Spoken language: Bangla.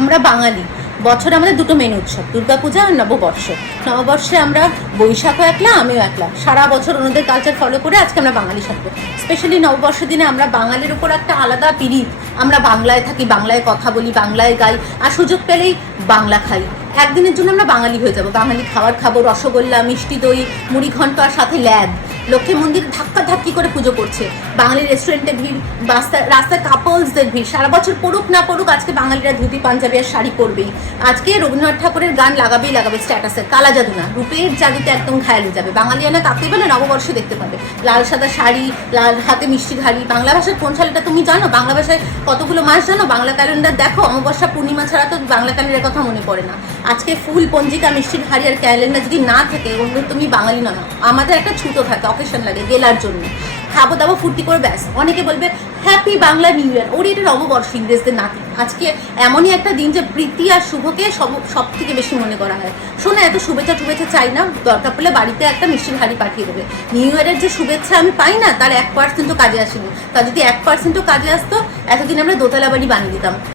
আমরা বাঙালি, বছরে আমাদের দুটো মেন উৎসব, দুর্গাপূজা আর নববর্ষ। নববর্ষে আমরা বৈশাখও একলা, আমিও একলা, সারা বছর ওনাদের কালচার ফলো করে আজকে আমরা বাঙালি থাকবো। স্পেশালি নববর্ষের দিনে আমরা বাঙালির উপর একটা আলাদা পিরিত, আমরা বাংলায় থাকি, বাংলায় কথা বলি, বাংলায় গাই, আর সুযোগ পেলেই বাংলা খাই। একদিনের জন্য আমরা বাঙালি হয়ে যাবো, বাঙালি খাবার খাবো, রসগোল্লা, মিষ্টি দই, মুড়ি ঘন্ট আর সাথে ল্যাদ। লক্ষ্মী মন্দিরে ধাক্কা ধাক্কি করে পুজো করছে, বাঙালি রেস্টুরেন্টে ভিড়, রাস্তায় কাপলসদের ভিড়। সারা বছর পড়ুক না পড়ুক, আজকে বাঙালিরা ধুতি পাঞ্জাবি আর শাড়ি পরবেই। আজকে রবীন্দ্রনাথ ঠাকুরের গান লাগাবেই লাগাবে স্ট্যাটাসে, কালা জাদু না, রূপের জাদুতে একদম ঘায়াল হয়ে যাবে। বাঙালিয়ানা তাকেই বলে নববর্ষে দেখতে পাবে, লাল সাদা শাড়ি, লাল হাতে মিষ্টি ঘাড়ি। বাংলা ভাষায় কোন সালটা তুমি জানো? বাংলা ভাষায় কতগুলো মাস জানো? বাংলা ক্যালেন্ডার দেখো, অমাবস্যা পূর্ণিমা ছাড়া তো বাংলা ক্যালেন্ডারের কথা মনে পড়ে না। আজকে ফুল পঞ্জিকা, মিষ্টির হাড়ি আর ক্যালেন্ডার যদি না থাকে, অন্য তুমি বাঙালি নয়। আমাদের একটা ছুতো থাকে, অকেশন লাগে গেলার জন্য, খাবো দাবো ফুর্তি করে ব্যাস। অনেকে বলবে হ্যাপি বাংলা নিউ ইয়ার, ওর এটা নববর্ষ ইংরেজদের নাতি। আজকে এমনই একটা দিন যে প্রীতি আর শুভকে সব থেকে বেশি মনে করা হয়। শোনো, এত শুভেচ্ছা চাই না, দরকার পড়লে বাড়িতে একটা মিষ্টির হাড়ি পাঠিয়ে দেবে। নিউ ইয়ারের যে শুভেচ্ছা আমি পাই না, তার 1% কাজে আসেনি। তা যদি 1% কাজে আসতো, এতদিন আমরা দোতলা বাড়ি বানিয়ে দিতাম।